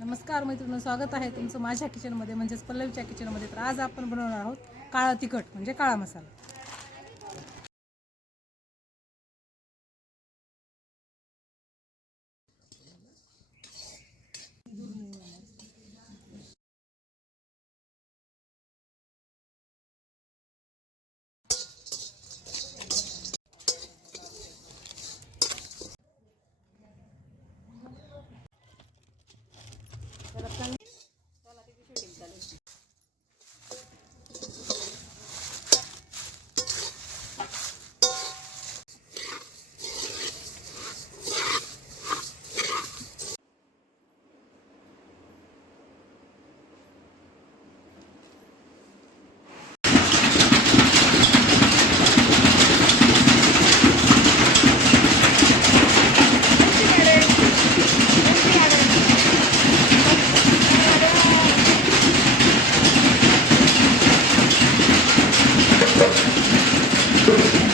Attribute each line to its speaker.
Speaker 1: नमस्कार मैत्रिणी स्वागत आहे तुमचं माझ्या किचनमध्ये म्हणजेच पल्लवीच्या किचनमध्ये तर आज आपण बनवणार आहोत काळा तिखट म्हणजे काळा मसाला. sarap lang. Thank you.